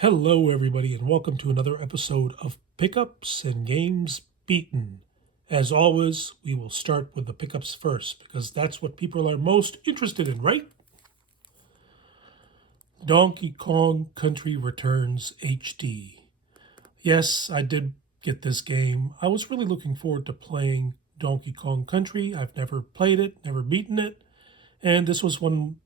Hello, everybody, and welcome to another episode of Pickups and Games Beaten. As always, we will start with the pickups first because that's what people are most interested in, right? Donkey Kong Country Returns HD. Yes, I did get this game. I was really looking forward to playing Donkey Kong Country. I've never played it, never beaten it, and this was when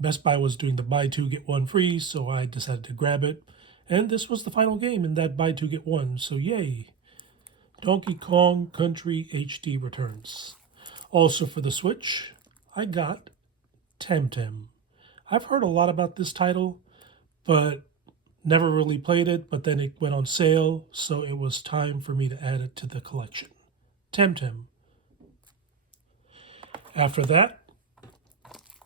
Best Buy was doing the buy two get one free, so I decided to grab it. And this was the final game in that buy two get one, so yay! Donkey Kong Country HD returns. Also for the Switch, I got Temtem. I've heard a lot about this title, but never really played it, but then it went on sale, so it was time for me to add it to the collection. Temtem. After that,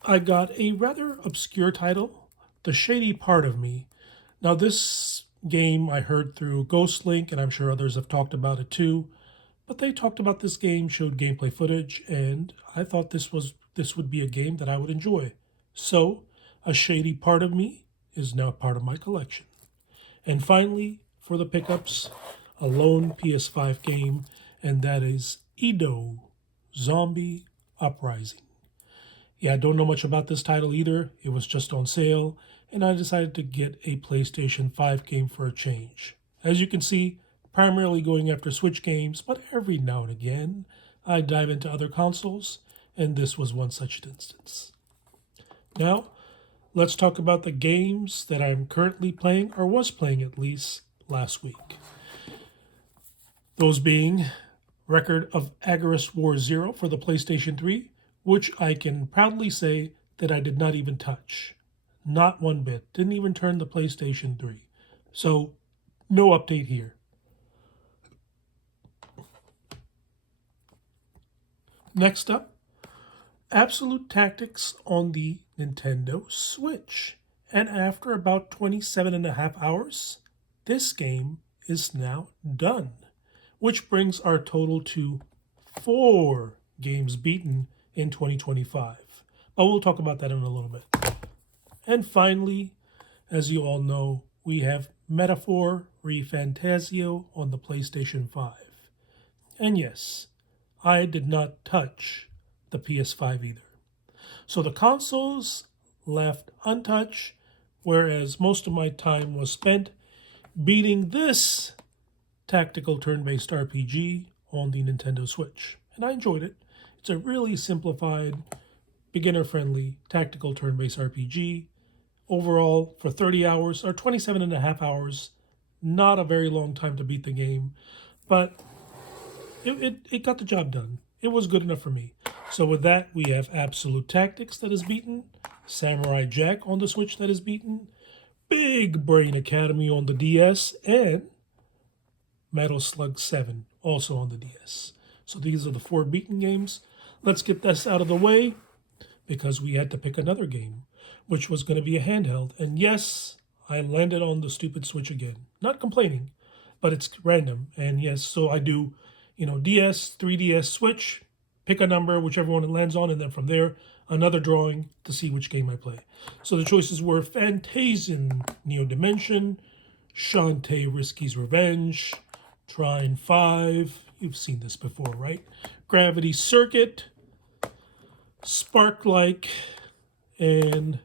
I got a rather obscure title, The Shady Part of Me. Now, this game I heard through Ghostlink, and I'm sure others have talked about it too. But they talked about this game, showed gameplay footage, and I thought this would be a game that I would enjoy. So, A Shady Part of Me is now part of my collection. And finally, for the pickups, a lone PS5 game, and that is Edo Zombie Uprising. Yeah, I don't know much about this title either. It was just on sale, and I decided to get a PlayStation 5 game for a change. As you can see, primarily going after Switch games, but every now and again, I dive into other consoles, and this was one such instance. Now, let's talk about the games that I'm currently playing, or was playing at least, last week. Those being Record of Agarest War Zero for the PlayStation 3, which I can proudly say that I did not even touch. Not one bit. Didn't even turn the PlayStation 3. So, no update here. Next up, Absolute Tactics on the Nintendo Switch. And after about 27 and a half hours, this game is now done. Which brings our total to 4 games beaten in 2025. But we'll talk about that in a little bit. And finally, as you all know, we have Metaphor ReFantazio on the PlayStation 5. And yes, I did not touch the PS5 either. So the consoles left untouched, whereas most of my time was spent beating this tactical turn-based RPG on the Nintendo Switch. And I enjoyed it. It's a really simplified, beginner-friendly, tactical turn-based RPG. Overall, for 30 hours, or 27 and a half hours, not a very long time to beat the game, but it got the job done. It was good enough for me. So with that, we have Absolute Tactics that is beaten, Samurai Jack on the Switch that is beaten, Big Brain Academy on the DS, and Metal Slug 7 also on the DS. So these are the 4 beaten games. Let's get this out of the way because we had to pick another game, which was going to be a handheld. And yes, I landed on the stupid Switch again. Not complaining, but it's random. And yes, so I do, DS, 3DS, Switch, pick a number, whichever one it lands on, and then from there, another drawing to see which game I play. So the choices were Phantasia Neo Dimension, Shantae Risky's Revenge, Trine 5, you've seen this before, right? Gravity Circuit, Spark-like, and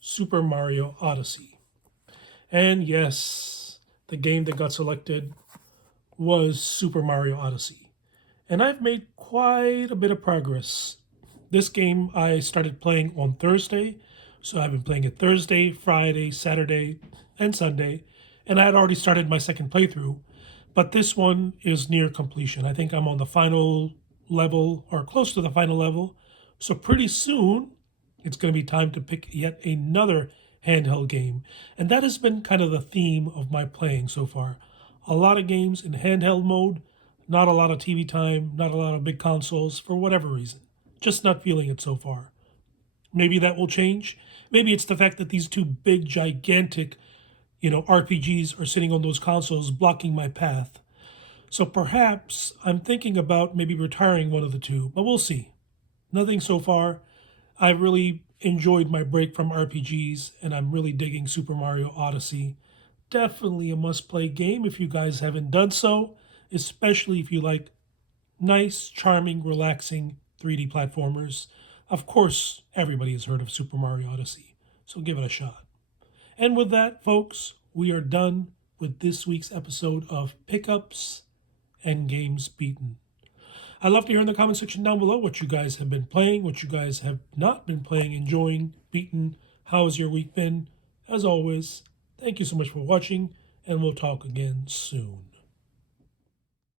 Super Mario Odyssey. And yes, the game that got selected was Super Mario Odyssey. And I've made quite a bit of progress. This game I started playing on Thursday, so I've been playing it Thursday, Friday, Saturday, and Sunday, and I had already started my second playthrough, but this one is near completion. I think I'm on the final level, or close to the final level, so pretty soon it's going to be time to pick yet another handheld game, and that has been kind of the theme of my playing so far. A lot of games in handheld mode, not a lot of TV time, not a lot of big consoles, for whatever reason. Just not feeling it so far. Maybe that will change. Maybe it's the fact that these 2 big, gigantic, RPGs are sitting on those consoles blocking my path. So perhaps I'm thinking about maybe retiring one of the 2, but we'll see. Nothing so far. I've really enjoyed my break from RPGs, and I'm really digging Super Mario Odyssey. Definitely a must-play game if you guys haven't done so, especially if you like nice, charming, relaxing 3D platformers. Of course, everybody has heard of Super Mario Odyssey, so give it a shot. And with that, folks, we are done with this week's episode of Pickups and Games Beaten. I'd love to hear in the comment section down below what you guys have been playing, what you guys have not been playing, enjoying, beaten. How has your week been? As always, thank you so much for watching, and we'll talk again soon.